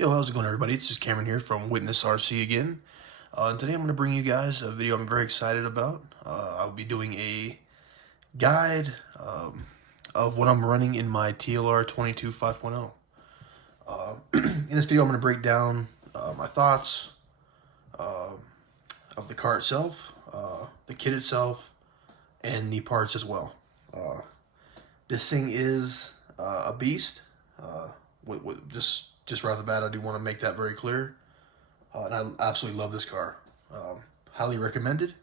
Yo, how's it going, everybody? It's just Cameron here from Witness RC again. And today I'm going to bring you guys a video I'm very excited about. I'll be doing a guide of what I'm running in my TLR 22 5.0. In this video, I'm going to break down my thoughts of the car itself, the kit itself, and the parts as well. This thing is a beast. Just right off the bat, I do want to make that very clear. And I absolutely love this car. Highly recommended.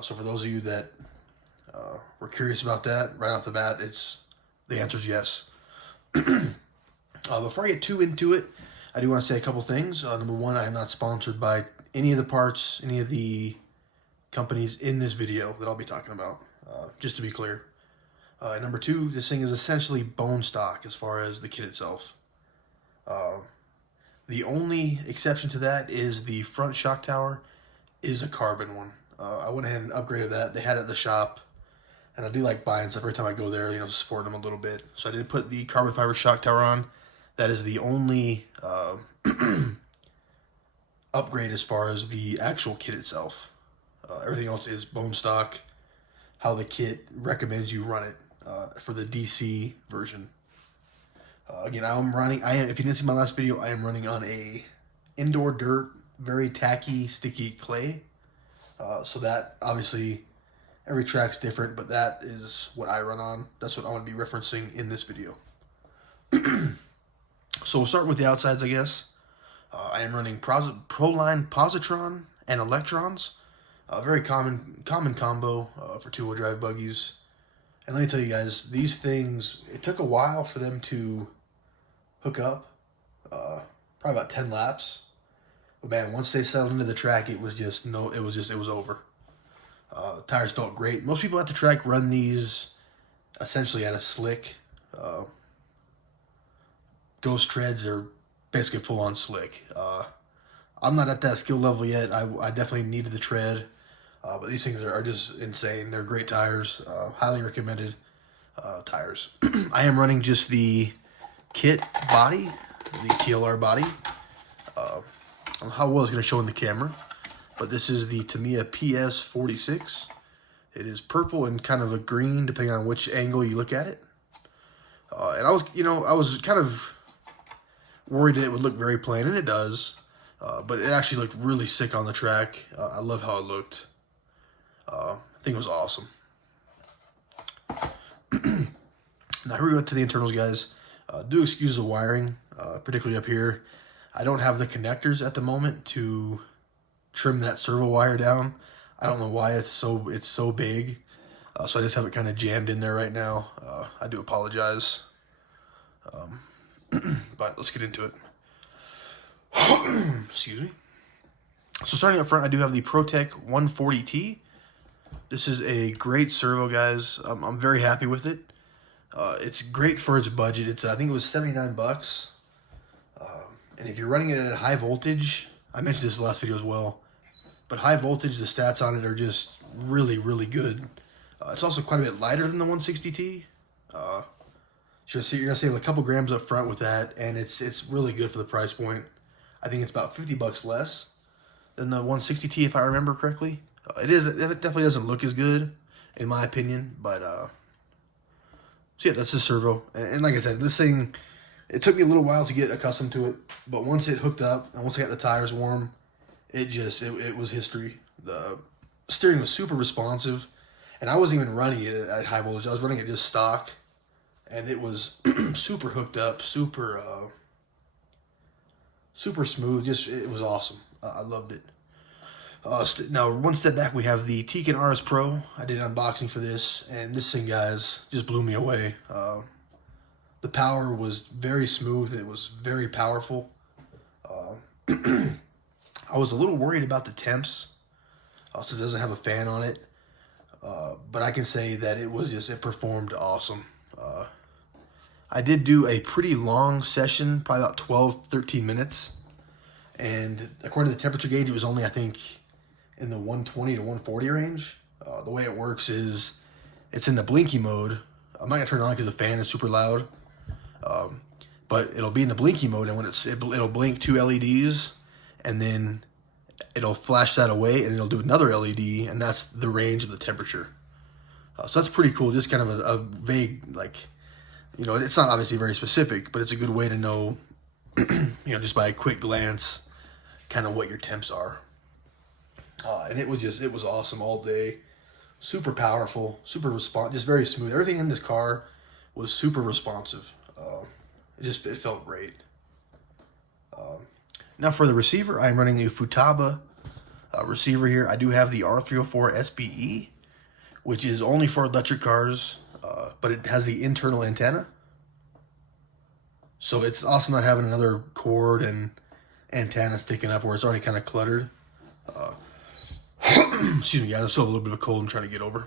So for those of you that were curious about that, right off the bat, the answer is yes. Before I get too into it, I do want to say a couple things. Number one, I am not sponsored by any of the parts, any of the companies in this video that I'll be talking about, just to be clear. Number two, this thing is essentially bone stock as far as the kit itself. The only exception to that is the front shock tower is a carbon one. I went ahead and upgraded that. They had it at the shop, and I do like buying stuff every time I go there, you know, support them a little bit. So I did put the carbon fiber shock tower on. That is the only upgrade as far as the actual kit itself. Everything else is bone stock, how the kit recommends you run it for the DC version. Again, if you didn't see my last video, I am running on a indoor dirt, very tacky, sticky clay. So that, obviously, every track's different, but that is what I run on. That's what I'm going to be referencing in this video. So we'll start with the outsides, I guess. I am running Proline positron and electrons. A very common combo for two-wheel drive buggies. And let me tell you guys, these things, it took a while for them to hook up, probably about 10 laps. But man, once they settled into the track, it was over. Tires felt great. Most people at the track run these essentially at a slick. Ghost treads are basically full on slick. I'm not at that skill level yet. I definitely needed the tread. But these things are just insane. They're great tires. Highly recommended tires. I am running just the kit body, the TLR body. I don't know how well it's going to show in the camera, but this is the Tamiya PS46. It is purple and kind of a green, depending on which angle you look at it. And I was kind of worried that it would look very plain, and it does. But it actually looked really sick on the track. I love how it looked. I think it was awesome. Now here we go to the internals, guys. Do excuse the wiring, particularly up here. I don't have the connectors at the moment to trim that servo wire down. I don't know why it's so big. So I just have it kind of jammed in there right now. I do apologize. But let's get into it. Excuse me. So starting up front, I do have the ProTech 140T. This is a great servo, guys. I'm very happy with it. It's great for its budget. I think it was $79. And if you're running it at high voltage, I mentioned this in the last video as well, but high voltage, the stats on it are just really, really good. It's also quite a bit lighter than the 160T. You're gonna save a couple grams up front with that, and it's really good for the price point. I think it's about $50 less than the 160T, if I remember correctly. It definitely doesn't look as good, in my opinion, but so yeah, that's the servo. And like I said, this thing, it took me a little while to get accustomed to it, but once it hooked up and once I got the tires warm, it was history. The steering was super responsive, and I wasn't even running it at high voltage. I was running it just stock, and it was super hooked up, super smooth. It was awesome. I loved it. Now, one step back, we have the Tekin RS Pro. I did an unboxing for this, and this thing, guys, just blew me away. The power was very smooth. It was very powerful. I was a little worried about the temps, so it doesn't have a fan on it. But I can say that it performed awesome. I did do a pretty long session, probably about 12, 13 minutes. And according to the temperature gauge, it was only, I think, in the 120 to 140 range. The way it works is it's in the blinky mode. I'm not going to turn it on because the fan is super loud. but it'll be in the blinky mode, and when it'll blink 2 LEDs, and then it'll flash that away, and it'll do another LED, and that's the range of the temperature. So that's pretty cool. Just kind of a vague, like, you know, it's not obviously very specific, but it's a good way to know, you know, just by a quick glance, kind of what your temps are. And it was awesome all day. Super powerful, super just very smooth. Everything in this car was super responsive. It felt great. Now for the receiver, I am running a Futaba receiver here. I do have the R304 SBE, which is only for electric cars, but it has the internal antenna. So it's awesome not having another cord and antenna sticking up where it's already kind of cluttered. Excuse me, guys, I still have a little bit of a cold I'm trying to get over.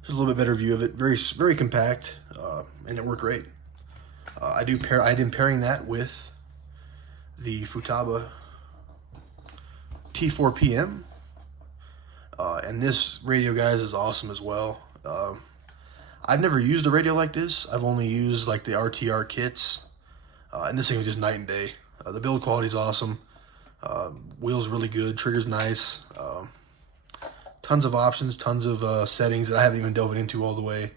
Just a little bit better view of it. Very, very compact, and it worked great. I did pairing that with the Futaba T4 PM. And this radio, guys, is awesome as well. I've never used a radio like this. I've only used like the RTR kits. And this thing was just night and day. The build quality is awesome. Wheels really good. Trigger's nice. Tons of options, tons of settings that I haven't even delved into all the way.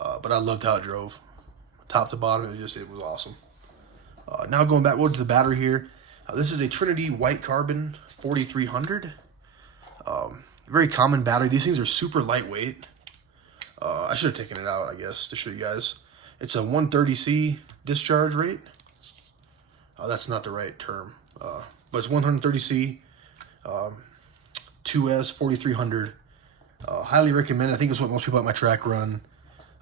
But I loved how it drove. Top to bottom, it was awesome. Now going back to the battery here. This is a Trinity White Carbon 4300. Very common battery. These things are super lightweight. I should have taken it out, I guess, to show you guys. It's a 130C discharge rate. That's not the right term. But it's 130C, 2S 4300. Highly recommend. I think it's what most people at my track run.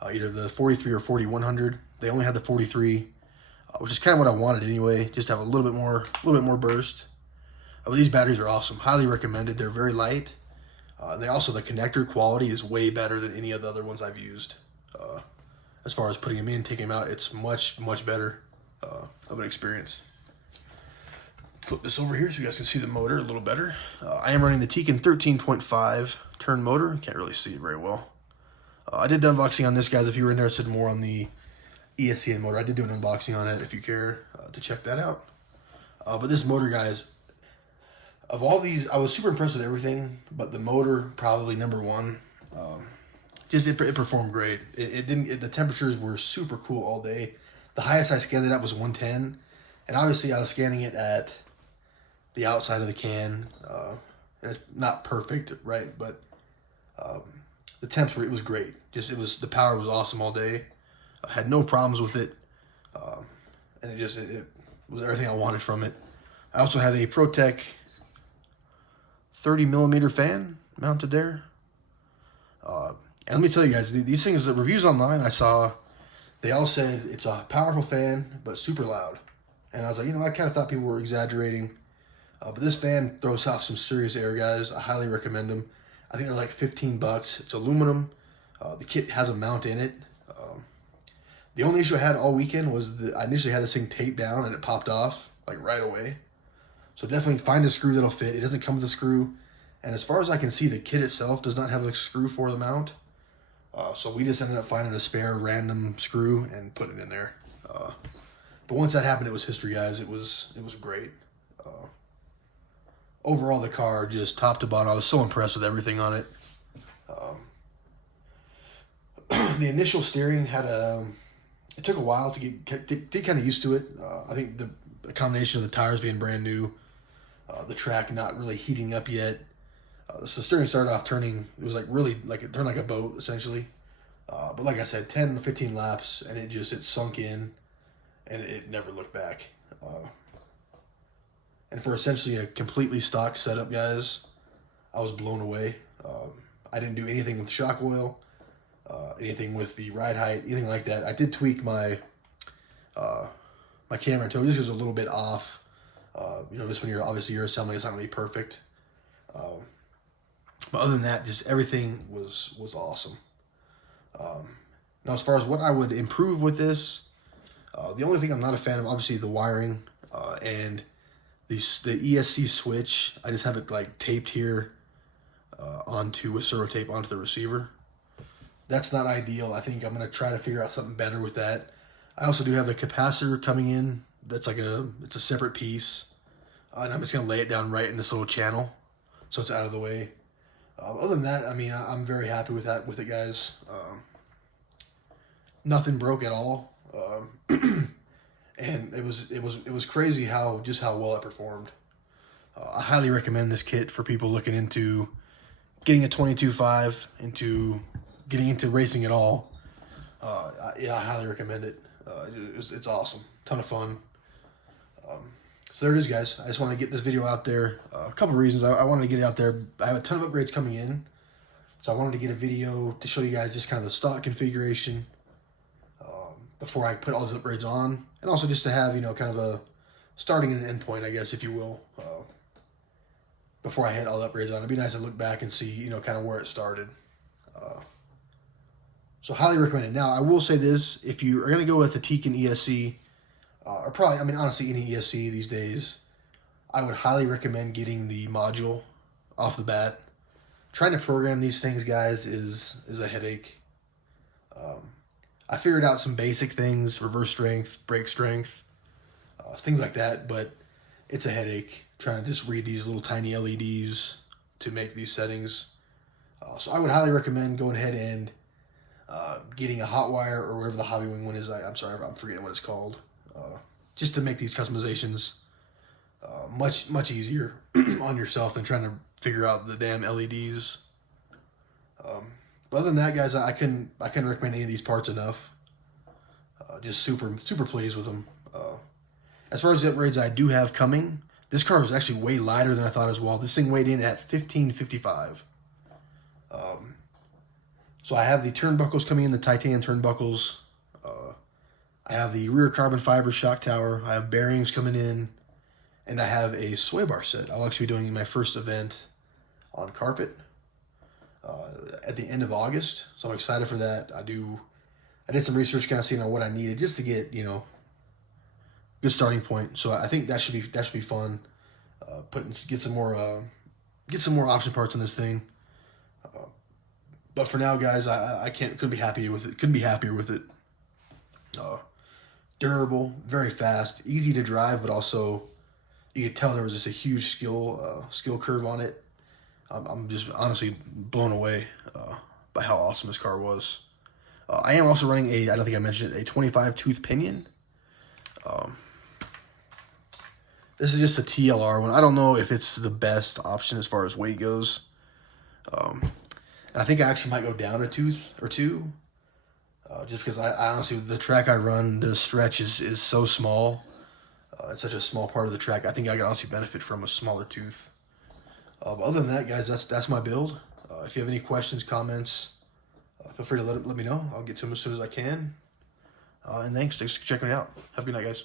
Either the 43 or 4100. They only had the 43, which is kind of what I wanted anyway. Just have a little bit more burst. But these batteries are awesome. Highly recommended. They're very light. And the connector quality is way better than any of the other ones I've used. As far as putting them in, taking them out, it's much better of an experience. Flip this over here so you guys can see the motor a little better. I am running the Tekin 13.5 turn motor. Can't really see it very well. I did an unboxing on this, guys. If you were interested more on the ESCN motor, I did do an unboxing on it if you care to check that out. But this motor, guys, of all these, I was super impressed with everything, but the motor, probably number one. It performed great. The temperatures were super cool all day. The highest I scanned it at was 110, and obviously I was scanning it at the outside of the can, and it's not perfect, right? But the temps it was great. The power was awesome all day. I had no problems with it, and it was everything I wanted from it. I also have a ProTech 30mm fan mounted there. And let me tell you guys, these things, the reviews online I saw, they all said it's a powerful fan, but super loud. And I was like, I kind of thought people were exaggerating. But this fan throws off some serious air, guys. I highly recommend them. I think they're like $15. It's aluminum. The kit has a mount in it. The only issue I had all weekend was I initially had this thing taped down and it popped off like right away. So definitely find a screw that'll fit. It doesn't come with a screw. And as far as I can see, the kit itself does not have a screw for the mount. So we just ended up finding a spare random screw and putting it in there. But once that happened, it was history, guys. It was great. Overall, the car, just top to bottom, I was so impressed with everything on it. The initial steering it took a while to get kind of used to it. I think the combination of the tires being brand new, the track not really heating up yet. So the steering started off turning, it was it turned like a boat, essentially. But like I said, 10 to 15 laps, and it sunk in, and it never looked back. And for essentially a completely stock setup, guys, I was blown away. I didn't do anything with shock oil, anything with the ride height, anything like that. I did tweak my my camera toe. This was a little bit off. Just when you're assembling, it's not going to be perfect. But other than that, just everything was awesome. Now, as far as what I would improve with this, the only thing I'm not a fan of, obviously, the wiring and the ESC switch. I just have it like taped here with servo tape onto the receiver. That's not ideal. I think I'm going to try to figure out something better with that. I also do have a capacitor coming in. That's like it's a separate piece. And I'm just going to lay it down right in this little channel so it's out of the way. Other than that, I mean, I'm very happy with it, guys. Nothing broke at all. And it was crazy how well it performed. I highly recommend this kit for people looking into getting a 22.5, into getting into racing at all. Yeah, I highly recommend it. It's awesome, ton of fun. So there it is, guys. I just want to get this video out there. A couple of reasons I wanted to get it out there. I have a ton of upgrades coming in, so I wanted to get a video to show you guys just kind of the stock configuration before I put all those upgrades on, and also just to have, you know, kind of a starting and an end point, I guess, if you will, before I had all the upgrades on. It'd be nice to look back and see, you know, kind of where it started. So highly recommend it. Now, I will say this: if you are going to go with the Tekin ESC, or probably, I mean, honestly, any ESC these days, I would highly recommend getting the module off the bat. Trying to program these things, guys, is a headache. I figured out some basic things, reverse strength, brake strength, things like that, but it's a headache trying to just read these little tiny LEDs to make these settings. So I would highly recommend going ahead and getting a hot wire or whatever the Hobbywing one is. I'm sorry, I'm forgetting what it's called. Just to make these customizations much easier on yourself than trying to figure out the damn LEDs. But other than that, guys, I couldn't recommend any of these parts enough. Just super pleased with them. As far as the upgrades I do have coming, this car was actually way lighter than I thought as well. This thing weighed in at 1555. So I have the turnbuckles coming in, the titanium turnbuckles. I have the rear carbon fiber shock tower. I have bearings coming in, and I have a sway bar set. I'll actually be doing my first event on carpet at the end of August, so I'm excited for that. I did some research, kind of seeing on what I needed just to get, you know, good starting point. So I think that should be fun. Get some more option parts on this thing. But for now, guys, couldn't be happier with it. Couldn't be happier with it. Durable, very fast, easy to drive, but also you could tell there was just a huge skill curve on it. I'm just honestly blown away by how awesome this car was. I am also running I don't think I mentioned it, a 25 tooth pinion. This is just a TLR one. I don't know if it's the best option as far as weight goes. And I think I actually might go down a tooth or two. Just because I honestly, the track I run, the stretch is so small. It's such a small part of the track. I think I could honestly benefit from a smaller tooth. But other than that, guys, that's my build. If you have any questions, comments, feel free to let me know. I'll get to them as soon as I can. And thanks for checking it out. Have a good night, guys.